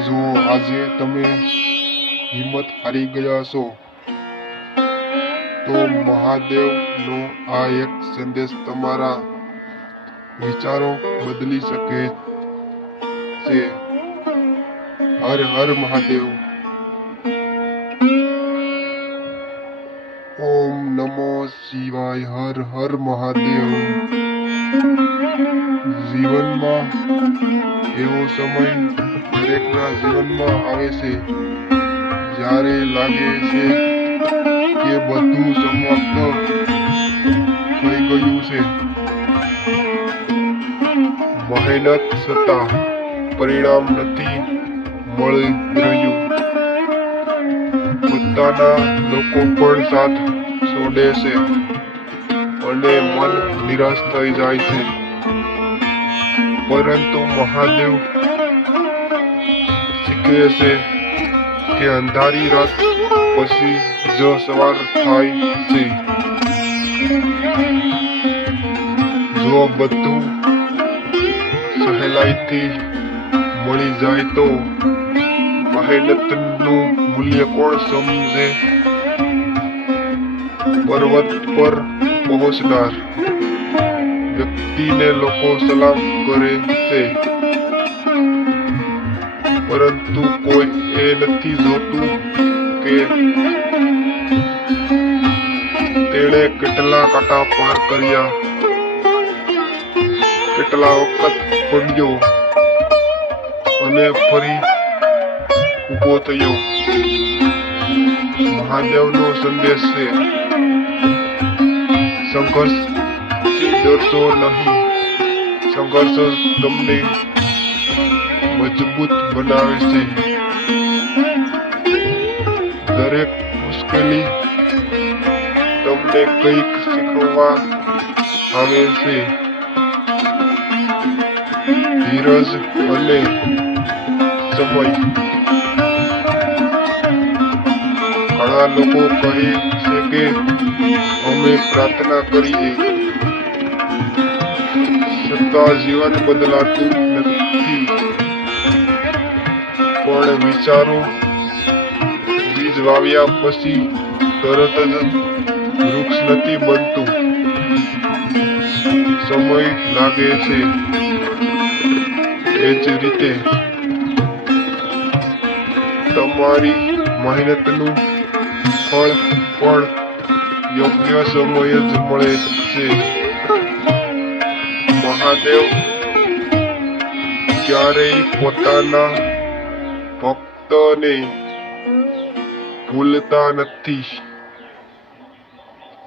જો આજે તમે હિંમત હારી ગયા છો, તો મહાદેવનો આ એક સંદેશ તમારા વિચારો બદલી શકે છે. હર હર મહાદેવ. ઓમ નમો શિવાય. હર હર મહાદેવ. જીવનમાં એવો સમય દરેકના જીવનમાં આવે છે જ્યારે લાગે છે કે બધું સમાપ્ત થઈ ગયું છે. મહેનત છતાં પરિણામ નથી મળી રહ્યું. પોતાના લોકો પણ સાથ છોડે છે અને મન નિરાશ થઈ જાય છે. પરંતુ મહાદેવ શીખવે છે કે અંધારી રાત પછી જ સવાર થાય છે. જો બધું સહેલાઈથી મળી જાય તો મહેનતનું મૂલ્ય કોણ સમજે? પર્વત પર પહોંચનાર વ્યક્તિને લોકો સલામ કરે છે, પરંતુ કોઈ એ નથી જોતું કે તેણે કેટલા કાંટા પાર કર્યા, કેટલા વખત પડ્યો અને ફરી ઊભો થયો. મહાદેવનો સંદેશ છે, સંઘર્ષથી ડરશો નહીં. સંઘર્ષ તમને મજબૂત બનાવે છે. દરેક મુશ્કેલી તમને કંઈક શીખવવા આવે છે. ધીરજ અને સમય. ઘણા લોકો કહે છે કે અમે પ્રાર્થના કરીએ છતાં જીવન બદલાતું નથી. પણ વિચારો બીજ વાવ્યા પછી તરત જ વૃક્ષ નથી બનતું. સમય લાગે છે. એ જ રીતે તમારી મહેનતનું ફળ પણ યોગ્ય સમય જ મળે છે. મહાદેવ ક્યારેય પોતાના ભક્તોને ભૂલતા નથી.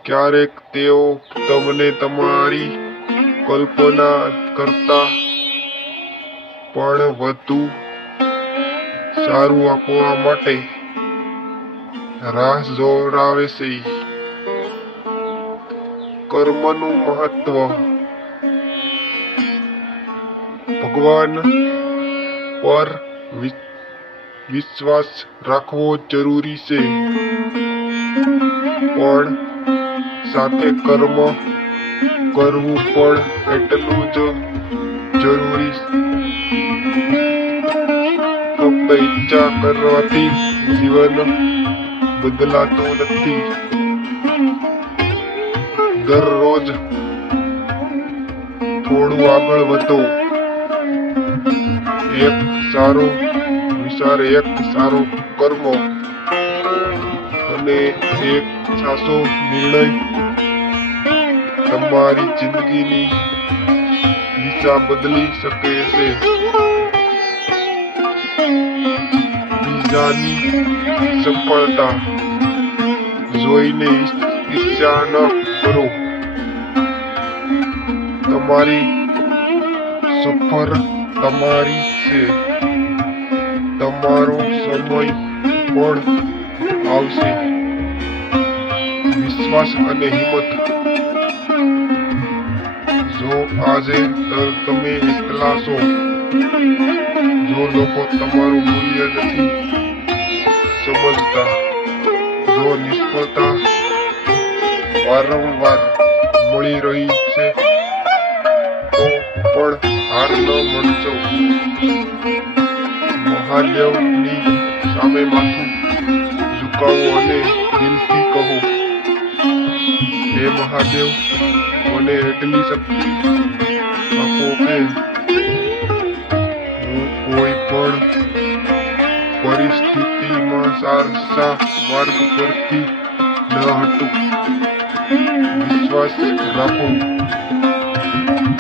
ક્યારેક તેઓ તમને તમારી કલ્પના કરતા પણ વધુ સારું આપવા માટે રાહ જોરાવે છે. કર્મનું મહત્વ. ભગવાન પર વિશ્વાસ રાખવો જરૂરી છે, પણ સાથે કર્મ કરવું પણ એટલું જ જરૂરી. ફક્ત ઈચ્છા કરવાથી જીવન બદલાતું નથી. દરરોજ થોડું આગળ વધો. એક સારો વિચાર, એક સારો કર્મ અને એક સાચો નિર્ણય તમારી જિંદગીની દિશા બદલી શકે છે. બીજાની સફળતા જોઈને ઈર્ષ્યા ન કરો. તમારી સફર તમારી છે. તમારો સમય પણ આવશે. વિશ્વાસ અને હિંમત. જો આજે તમે એકલા છો, જો લોકો તમારું મૂલ્ય નથી સમજતા, જો નિષ્ફળતા વારંવાર મળી રહી છે, તો પણ હાર ન માનશો. મહાદેવની સામે માથું ઝુકાવો અને દિલથી કહો, હે મહાદેવ, મને એટલી શક્તિ આપો કે હું કોઈ પણ પરિસ્થિતિમાં સાચા માર્ગ પરથી ન હટું. વિશ્વાસ રાખો,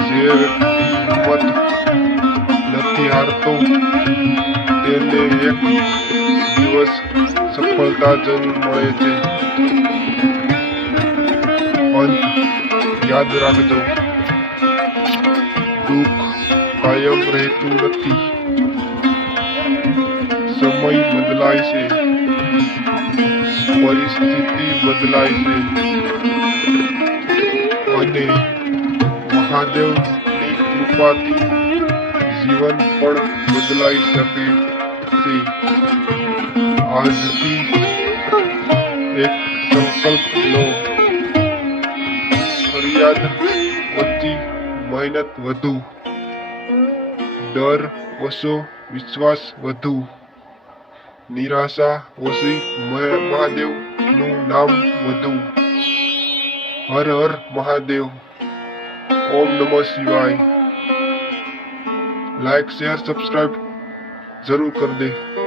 જે વ્યક્તિ હિંમત નથી હારતો તેને એક દિવસ સફળતા જરૂર મળે છે. અંત યાદ રાખજો, દુઃખ કાયમ રહેતું નથી. સમય બદલાય છે, પરિસ્થિતિ બદલાય છે અને મહાદેવની કૃપાથી જીવન પણ બદલાઈ શકે છે. આજથી એક સંકલ્પ લો, ફરિયાદ ઓછી, મહેનત વધુ, ડર ઓછો, વિશ્વાસ વધુ, નિરાશા ઓછી, મહાદેવનું નામ વધુ. હર હર મહાદેવ. ઓમ નમઃ શિવાય. લાઈક, શેર, સબસ્ક્રાઇબ જરૂર कर दे.